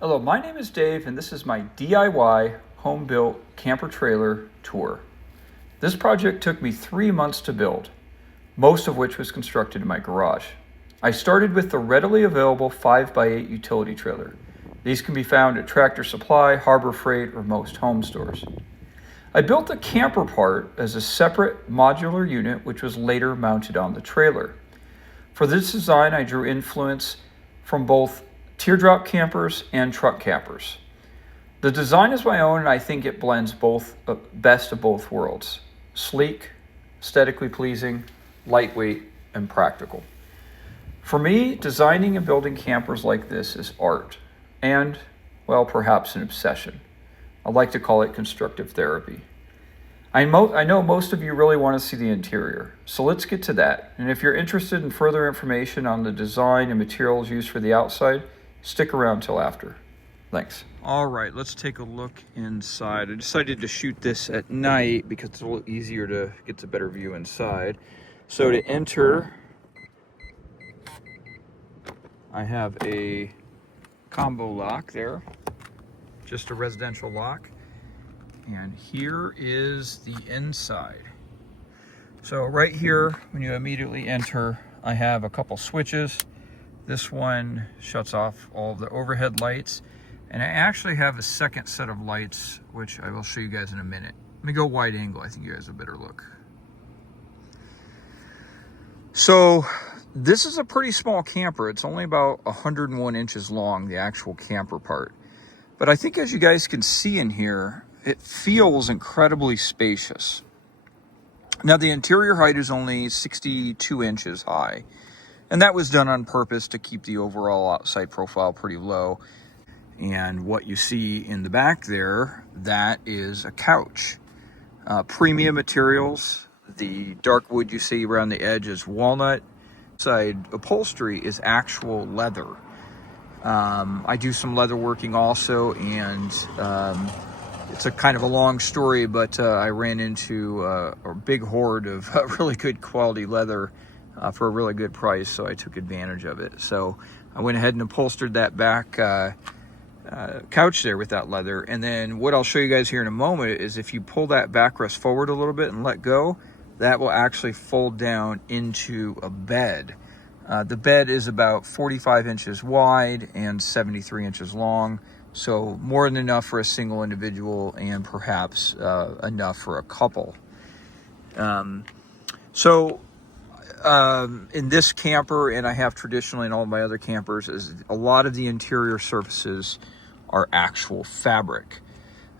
Hello, my name is Dave, and this is my DIY home-built camper trailer tour. This project took me 3 months to build, most of which was constructed in my garage. I started with the readily available 5x8 utility trailer. These can be found at Tractor Supply, Harbor Freight, or most home stores. I built the camper part as a separate modular unit, which was later mounted on the trailer. For this design, I drew influence from both teardrop campers and truck campers. The design is my own, and I think it blends best of both worlds: sleek, aesthetically pleasing, lightweight, and practical. For me, designing and building campers like this is art and, well, perhaps an obsession. I like to call it constructive therapy. I know most of you really want to see the interior, so let's get to that. And if you're interested in further information on the design and materials used for the outside, stick around till after. Thanks. All right, let's take a look inside. I decided to shoot this at night because it's a little easier to get a better view inside. So to enter, I have a combo lock there, just a residential lock. And here is the inside. So right here, when you immediately enter, I have a couple switches. This one shuts off all of the overhead lights. And I actually have a second set of lights, which I will show you guys in a minute. Let me go wide angle, I think you guys have a better look. So this is a pretty small camper. It's only about 101 inches long, the actual camper part. But I think as you guys can see in here, it feels incredibly spacious. Now the interior height is only 62 inches high, and that was done on purpose to keep the overall outside profile pretty low. And what you see in the back there, that is a couch. Premium materials. The dark wood you see around the edge is walnut. Side upholstery is actual leather. I do some leather working also, and it's a kind of a long story, but I ran into a big hoard of really good quality leather for a really good price, so I took advantage of it. So I went ahead and upholstered that back couch there with that leather. And then what I'll show you guys here in a moment is if you pull that backrest forward a little bit and let go, that will actually fold down into a bed. The bed is about 45 inches wide and 73 inches long. So more than enough for a single individual, and perhaps enough for a couple. In this camper, and I have traditionally in all my other campers, is a lot of the interior surfaces are actual fabric.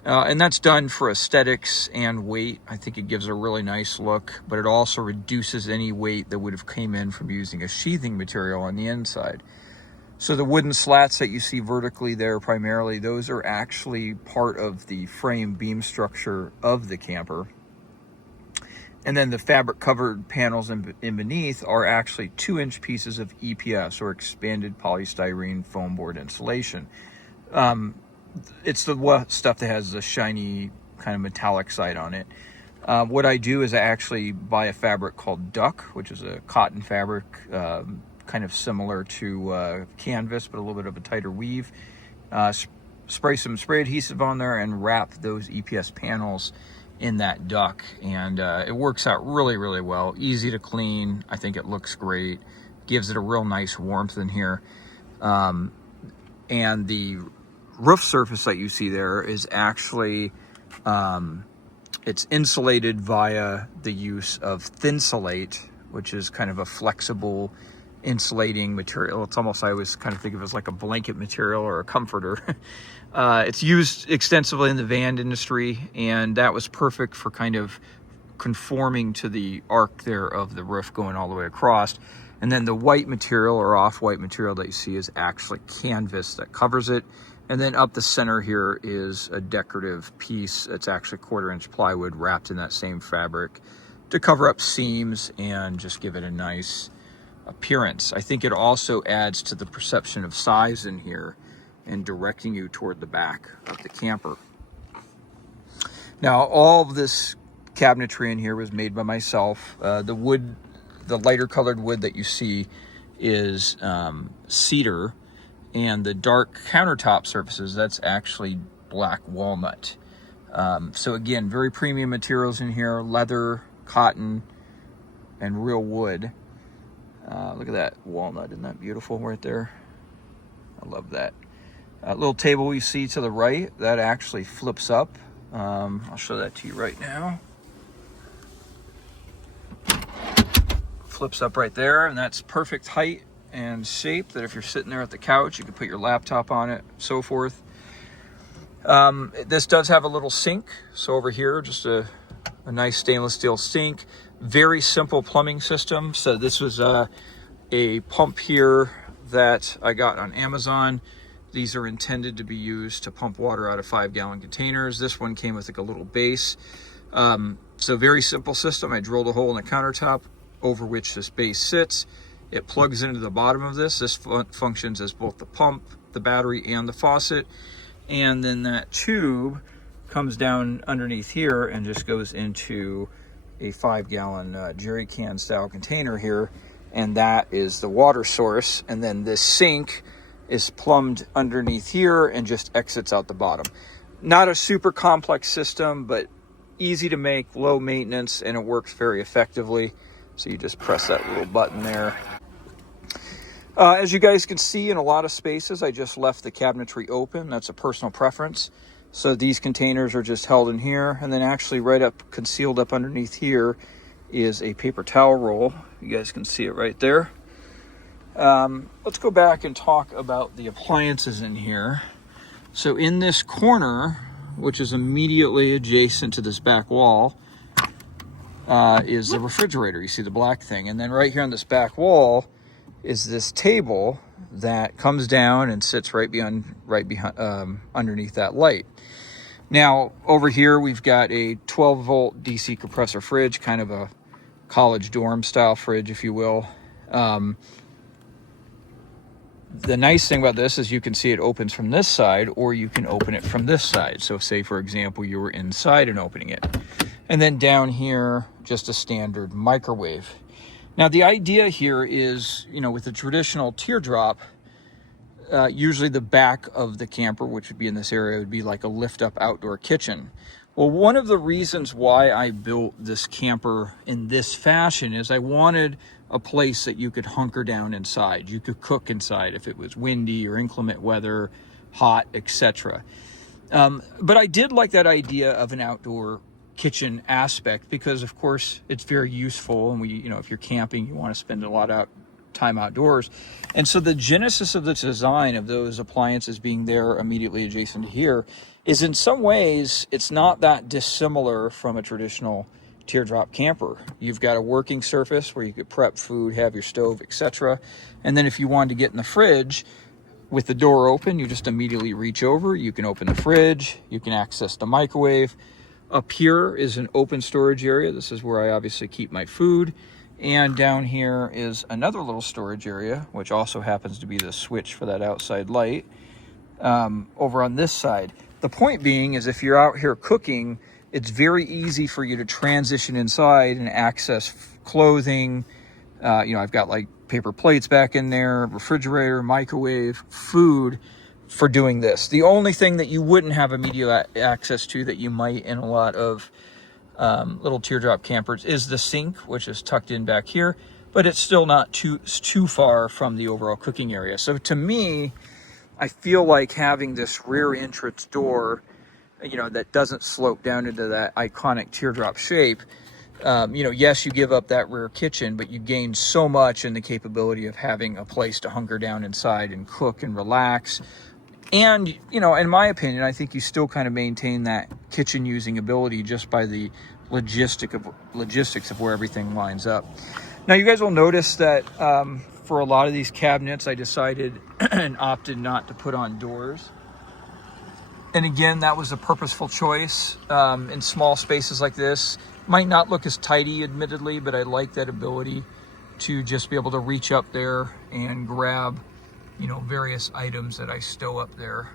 And that's done for aesthetics and weight. I think it gives a really nice look, but it also reduces any weight that would have came in from using a sheathing material on the inside. So the wooden slats that you see vertically there primarily, those are actually part of the frame beam structure of the camper. And then the fabric covered panels in beneath are actually 2-inch pieces of EPS, or expanded polystyrene foam board insulation. It's the stuff that has the shiny kind of metallic side on it. What I do is I actually buy a fabric called duck, which is a cotton fabric, kind of similar to canvas, but a little bit of a tighter weave. Spray some spray adhesive on there and wrap those EPS panels in that duck, and it works out really, really well. Easy to clean. I think it looks great. Gives it a real nice warmth in here. And the roof surface that you see there is actually it's insulated via the use of Thinsulate, which is kind of a flexible insulating material. It's almost, I always kind of think of it as like a blanket material or a comforter. It's used extensively in the van industry, and that was perfect for kind of conforming to the arc there of the roof going all the way across. And then the white material or off-white material that you see is actually canvas that covers it. And then up the center here is a decorative piece. It's actually 1/4-inch plywood wrapped in that same fabric to cover up seams and just give it a nice appearance. I think it also adds to the perception of size in here and directing you toward the back of the camper. Now, all of this cabinetry in here was made by myself. The lighter colored wood that you see is cedar, And the dark countertop surfaces, that's actually black walnut. So again, very premium materials in here, leather, cotton, and real wood. Look at that walnut, isn't that beautiful right there? I love that. Little table you see to the right, that actually flips up. I'll show that to you right now. Flips up right there, and that's perfect height and shape, that if you're sitting there at the couch, you can put your laptop on it, so forth. This does have a little sink. So over here, just a nice stainless steel sink. Very simple plumbing system. So this was a pump here that I got on Amazon. These are intended to be used to pump water out of 5-gallon containers. This one came with like a little base. So very simple system. I drilled a hole in the countertop over which this base sits. It plugs into the bottom of this. This functions as both the pump, the battery, and the faucet. And then that tube comes down underneath here and just goes into a 5-gallon jerry can style container here. And that is the water source. And then this sink is plumbed underneath here and just exits out the bottom. Not a super complex system, but easy to make, low maintenance, and it works very effectively. So you just press that little button there. As you guys can see, in a lot of spaces, I just left the cabinetry open. That's a personal preference. So these containers are just held in here. And then actually right up, concealed up underneath here, is a paper towel roll. You guys can see it right there. Let's go back and talk about the appliances in here. So in this corner, which is immediately adjacent to this back wall, is the refrigerator. You see the black thing. And then right here on this back wall is this table that comes down and sits right behind underneath that light. Now over here we've got a 12-volt DC compressor fridge, kind of a college dorm style fridge, if you will. The nice thing about this is you can see it opens from this side, or you can open it from this side. So say, for example, you were inside and opening it. And then down here, just a standard microwave. Now, the idea here is, with the traditional teardrop, usually the back of the camper, which would be in this area, would be like a lift-up outdoor kitchen. Well, one of the reasons why I built this camper in this fashion is I wanted a place that you could hunker down inside. You could cook inside if it was windy or inclement weather, hot, etc. But I did like that idea of an outdoor kitchen aspect because, of course, it's very useful. And if you're camping, you want to spend a lot of time outdoors. And so the genesis of the design of those appliances being there immediately adjacent to here is, in some ways, it's not that dissimilar from a traditional teardrop camper. You've got a working surface where you could prep food, have your stove, etc. And then if you wanted to get in the fridge with the door open, you just immediately reach over. You can open the fridge. You can access the microwave. Up here is an open storage area. This is where I obviously keep my food. And down here is another little storage area, which also happens to be the switch for that outside light over on this side. The point being is, if you're out here cooking, it's very easy for you to transition inside and access clothing. I've got like paper plates back in there, refrigerator, microwave, food for doing this. The only thing that you wouldn't have immediate access to that you might in a lot of little teardrop campers is the sink, which is tucked in back here, but it's still not too far from the overall cooking area. So to me, I feel like having this rear entrance door, that doesn't slope down into that iconic teardrop shape. Yes, you give up that rear kitchen, but you gain so much in the capability of having a place to hunker down inside and cook and relax. And, in my opinion, I think you still kind of maintain that kitchen using ability just by the logistics of where everything lines up. Now, you guys will notice that for a lot of these cabinets, I decided and opted not to put on doors. And again, that was a purposeful choice. In small spaces like this, might not look as tidy, admittedly, but I like that ability to just be able to reach up there and grab, various items that I stow up there.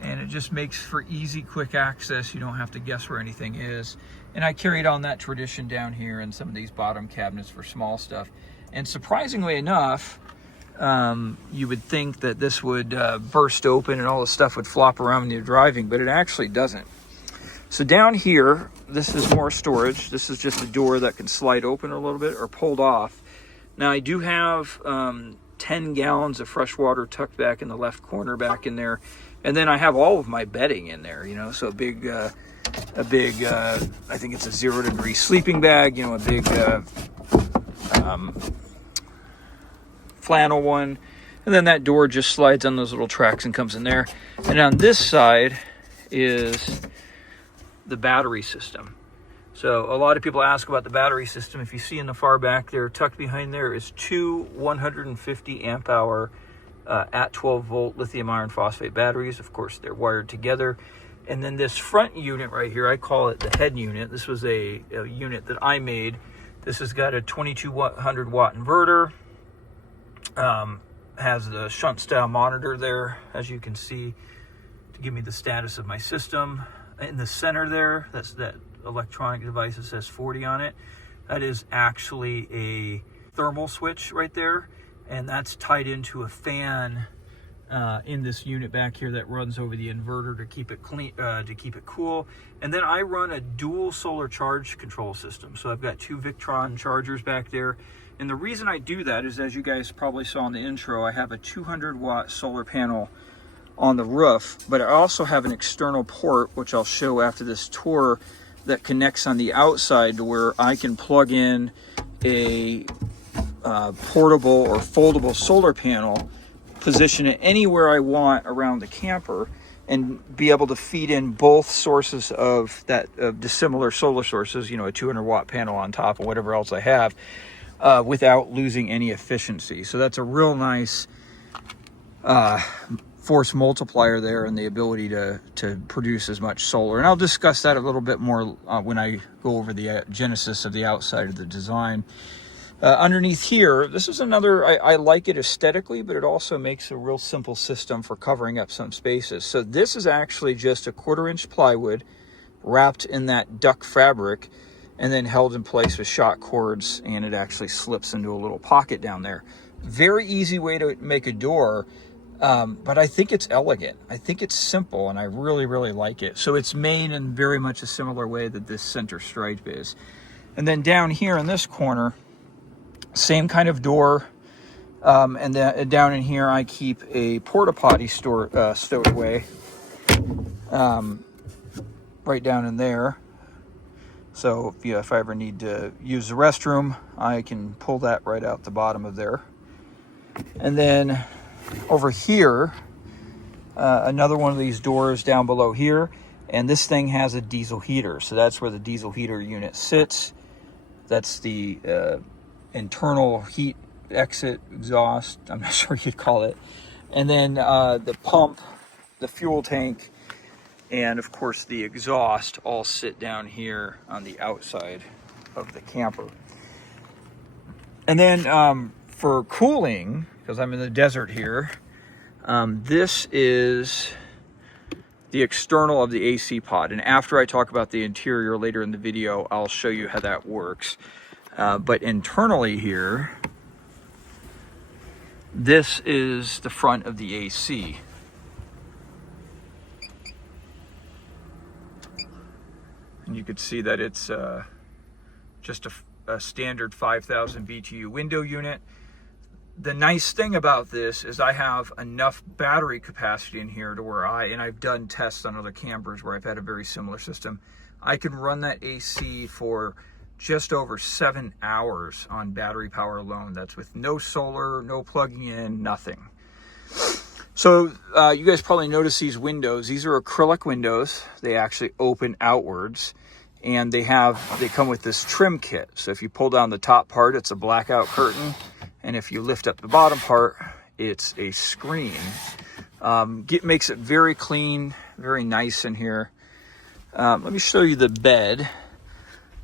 And it just makes for easy, quick access. You don't have to guess where anything is. And I carried on that tradition down here in some of these bottom cabinets for small stuff. And surprisingly enough, you would think that this would burst open and all the stuff would flop around when you're driving, but it actually doesn't. So down here, this is more storage. This is just a door that can slide open a little bit or pulled off. Now I do have 10 gallons of fresh water tucked back in the left corner back in there. And then I have all of my bedding in there, you know, so a big, I think it's a 0 degree sleeping bag, you know, a big flannel one. And then that door just slides on those little tracks and comes in there. And on this side is the battery system. So a lot of people ask about the battery system. If you see in the far back there, tucked behind there is two 150 amp hour at 12 volt lithium iron phosphate batteries. Of course, they're wired together. And then this front unit right here, I call it the head unit. This was a unit that I made. This has got a 2200 watt inverter. Has the shunt style monitor there, as you can see, to give me the status of my system. In the center there, that's that electronic device that says 40 on it. That is actually a thermal switch right there, and that's tied into a fan in this unit back here that runs over the inverter to keep it clean, to keep it cool. And then I run a dual solar charge control system. So I've got two Victron chargers back there. And the reason I do that is, as you guys probably saw in the intro, I have a 200 watt solar panel on the roof, but I also have an external port, which I'll show after this tour, that connects on the outside to where I can plug in a portable or foldable solar panel, position it anywhere I want around the camper, and be able to feed in both sources of that dissimilar solar sources, you know, a 200 watt panel on top of whatever else I have, without losing any efficiency. So that's a real nice force multiplier there, and the ability to produce as much solar. And I'll discuss that a little bit more when I go over the genesis of the outside of the design. Underneath here, this is another, I like it aesthetically, but it also makes a real simple system for covering up some spaces. So this is actually just a 1/4 inch plywood wrapped in that duck fabric and then held in place with shot cords, and it actually slips into a little pocket down there. Very easy way to make a door. But I think it's elegant. I think it's simple, and I really, really like it. So it's made in very much a similar way that this center stripe is. And then down here in this corner, same kind of door. And then down in here, I keep a porta potty stowed away, right down in there. So if I ever need to use the restroom, I can pull that right out the bottom of there. And then over here, another one of these doors down below here, and this thing has a diesel heater. So that's where the diesel heater unit sits. That's the internal heat exit exhaust, I'm not sure you'd call it. And then the pump, the fuel tank, and of course the exhaust all sit down here on the outside of the camper. And then for cooling, because I'm in the desert here, this is the external of the AC pod. And after I talk about the interior later in the video, I'll show you how that works. But internally here, this is the front of the AC. And you can see that it's just a standard 5,000 BTU window unit. The nice thing about this is I have enough battery capacity in here to where and I've done tests on other campers where I've had a very similar system. I can run that AC for just over 7 hours on battery power alone. That's with no solar, no plugging in, nothing. So you guys probably notice these windows. These are acrylic windows. They actually open outwards, and they come with this trim kit. So if you pull down the top part, it's a blackout curtain. And if you lift up the bottom part, it's a screen. Makes it very clean, very nice in here. Let me show you the bed.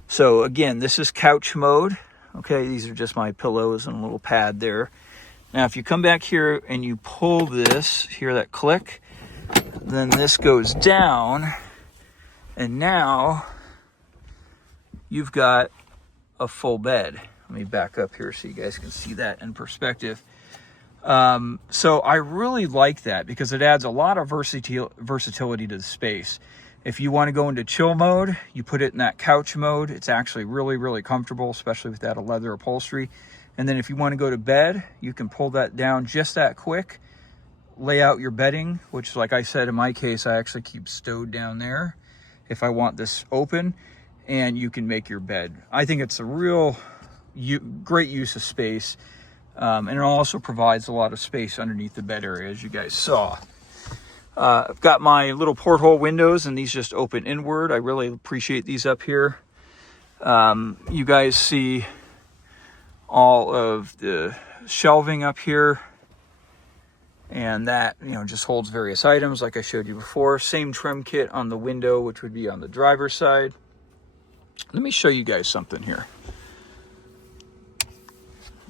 So again, this is couch mode. Okay, these are just my pillows and a little pad there. Now, if you come back here and you pull this, hear that click, then this goes down, and now you've got a full bed. Let me back up here so you guys can see that in perspective. So I really like that because it adds a lot of versatility to the space. If you want to go into chill mode, you put it in that couch mode. It's actually really, really comfortable, especially with that leather upholstery. And then if you want to go to bed, you can pull that down just that quick, lay out your bedding, which, like I said, in my case, I actually keep stowed down there if I want this open, and you can make your bed. I think it's a real great use of space. And it also provides a lot of space underneath the bed area, as you guys saw. I've got my little porthole windows, and these just open inward. I really appreciate these up here. You guys see all of the shelving up here, and that, you know, just holds various items like I showed you before. Same trim kit on the window, which would be on the driver's side. Let me show you guys something here.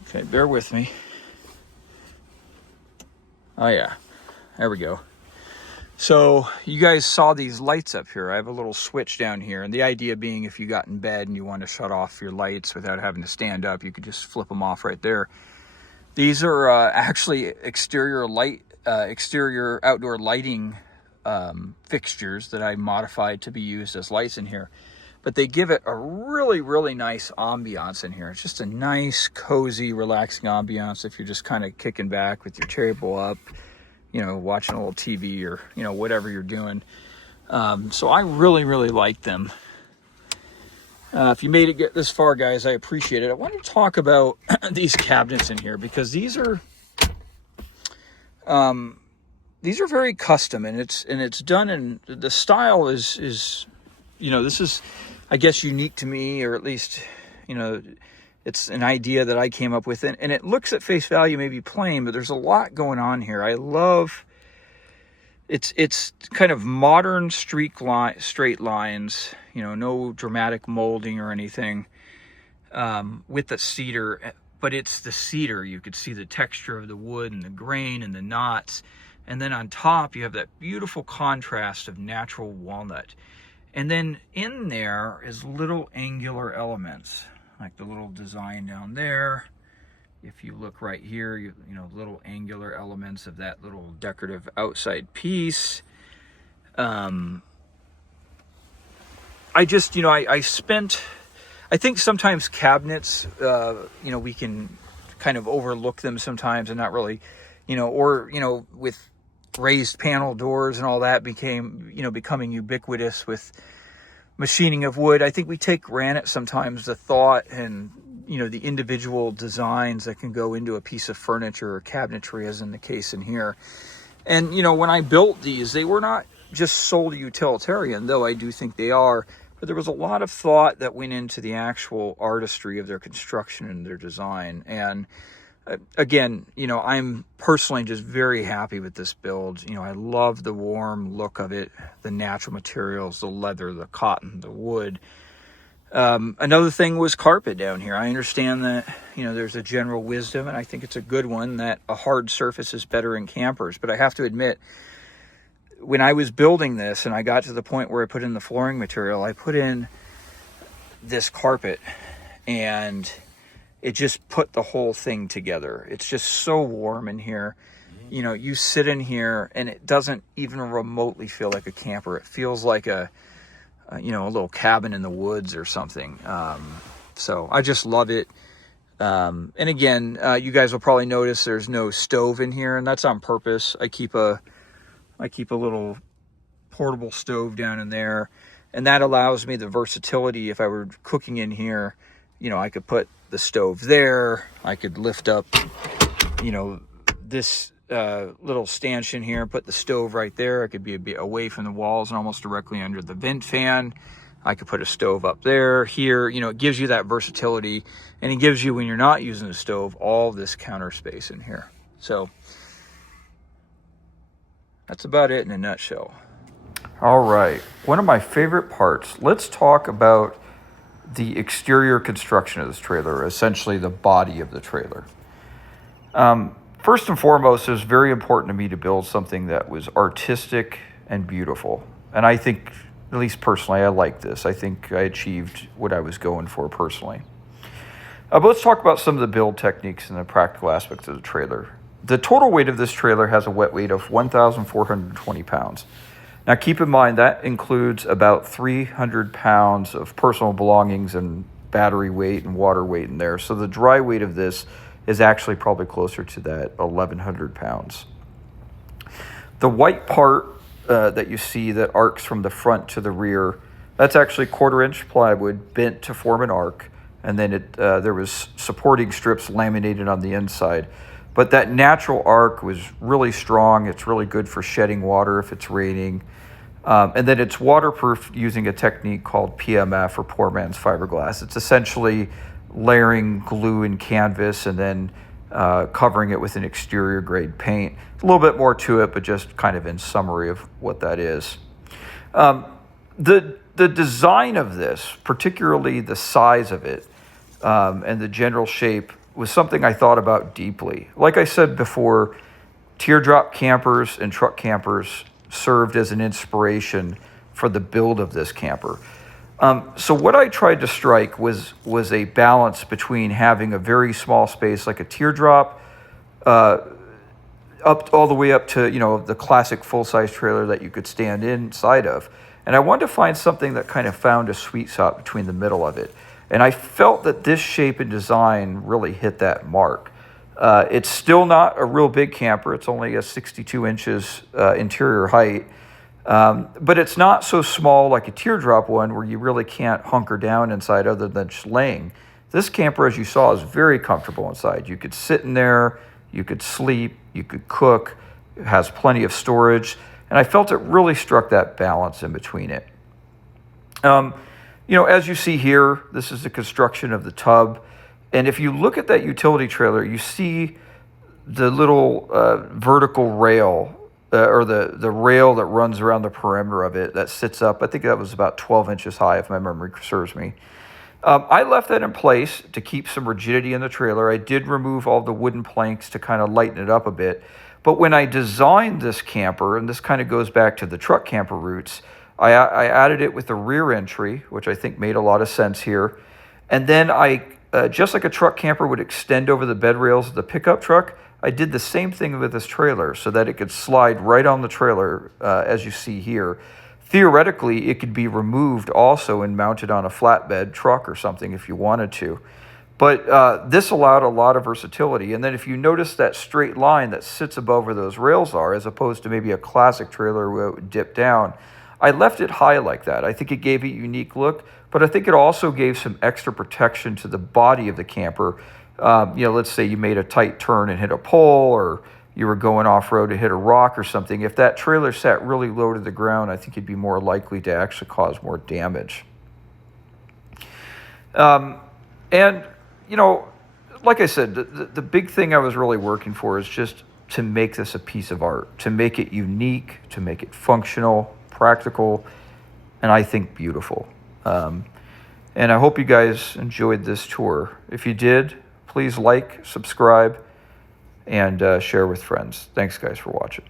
Okay, bear with me. Oh yeah, there we go. So you guys saw these lights up here. I have a little switch down here, and the idea being if you got in bed and you want to shut off your lights without having to stand up, you could just flip them off right there. These are actually exterior outdoor lighting fixtures that I modified to be used as lights in here. But they give it a really, really nice ambiance in here. It's just a nice, cozy, relaxing ambiance if you're just kind of kicking back with your table up, you know, watching a little TV or, you know, whatever you're doing. So I really, really like them. If you made it get this far, guys, I appreciate it. I want to talk about these cabinets in here because these are very custom, and it's done in the style is you know, this is, I guess, unique to me, or at least, you know, it's an idea that I came up with, and it looks at face value maybe plain, but there's a lot going on here. I love it's kind of modern straight lines, you know, no dramatic molding or anything, with the cedar, but it's the cedar. You could see the texture of the wood and the grain and the knots, and then on top you have that beautiful contrast of natural walnut. And then in there is little angular elements, like the little design down there. If you look right here, you know, little angular elements of that little decorative outside piece. I just, you know, I think sometimes cabinets, you know, we can kind of overlook them sometimes and not really, you know, or, you know, with raised panel doors and all that becoming ubiquitous with machining of wood. I think we take granted sometimes the thought and, you know, the individual designs that can go into a piece of furniture or cabinetry, as in the case in here. And, you know, when I built these, they were not just solely utilitarian, though I do think they are, but there was a lot of thought that went into the actual artistry of their construction and their design. And again, you know, I'm personally just very happy with this build. You know, I love the warm look of it, the natural materials, the leather, the cotton, the wood. Another thing was carpet down here. I understand that, you know, there's a general wisdom, and I think it's a good one, that a hard surface is better in campers. But I have to admit, when I was building this and I got to the point where I put in the flooring material, I put in this carpet, and it just put the whole thing together. It's just so warm in here. You know, you sit in here and it doesn't even remotely feel like a camper. It feels like a little cabin in the woods or something. So I just love it. And again, you guys will probably notice there's no stove in here, and that's on purpose. I keep a little portable stove down in there, and that allows me the versatility. If I were cooking in here, you know, I could put the stove there. I could lift up, you know, this little stanchion here, put the stove right there. I could be a bit away from the walls and almost directly under the vent fan. I could put a stove up there, here. You know, it gives you that versatility, and it gives you, when you're not using the stove, all this counter space in here. So that's about it in a nutshell. All right, one of my favorite parts. Let's talk about the exterior construction of this trailer, essentially the body of the trailer. First and foremost, it was very important to me to build something that was artistic and beautiful. And I think, at least personally, I like this. I think I achieved what I was going for personally. But let's talk about some of the build techniques and the practical aspects of the trailer. The total weight of this trailer has a wet weight of 1,420 pounds. Now keep in mind that includes about 300 pounds of personal belongings and battery weight and water weight in there. So the dry weight of this is actually probably closer to that 1,100 pounds. The white part that you see that arcs from the front to the rear, that's actually 1/4-inch plywood bent to form an arc, and then there was supporting strips laminated on the inside. But that natural arc was really strong. It's really good for shedding water if it's raining. And then it's waterproof using a technique called PMF, or poor man's fiberglass. It's essentially layering glue and canvas and then covering it with an exterior grade paint. A little bit more to it, but just kind of in summary of what that is. The design of this, particularly the size of it and the general shape, was something I thought about deeply. Like I said before, teardrop campers and truck campers served as an inspiration for the build of this camper. So what I tried to strike was a balance between having a very small space like a teardrop, up all the way up to, you know, the classic full-size trailer that you could stand inside of. And I wanted to find something that kind of found a sweet spot between the middle of it. And I felt that this shape and design really hit that mark. It's still not a real big camper. It's only a 62 inches interior height. But it's not so small like a teardrop one where you really can't hunker down inside other than just laying. This camper, as you saw, is very comfortable inside. You could sit in there, you could sleep, you could cook. It has plenty of storage. And I felt it really struck that balance in between it. You know, as you see here, this is the construction of the tub. And if you look at that utility trailer, you see the little vertical rail or the rail that runs around the perimeter of it that sits up. I think that was about 12 inches high, if my memory serves me. I left that in place to keep some rigidity in the trailer. I did remove all the wooden planks to kind of lighten it up a bit. But when I designed this camper, and this kind of goes back to the truck camper roots, I added it with a rear entry, which I think made a lot of sense here. And then I, just like a truck camper would extend over the bed rails of the pickup truck, I did the same thing with this trailer so that it could slide right on the trailer, as you see here. Theoretically, it could be removed also and mounted on a flatbed truck or something if you wanted to. But this allowed a lot of versatility. And then if you notice that straight line that sits above where those rails are, as opposed to maybe a classic trailer where it would dip down, I left it high like that. I think it gave a unique look, but I think it also gave some extra protection to the body of the camper. You know, let's say you made a tight turn and hit a pole, or you were going off-road to hit a rock or something. If that trailer sat really low to the ground, I think you'd be more likely to actually cause more damage. And, you know, like I said, the big thing I was really working for is just to make this a piece of art, to make it unique, to make it functional, practical, and I think beautiful. And I hope you guys enjoyed this tour. If you did, please like, subscribe, and share with friends. Thanks, guys, for watching.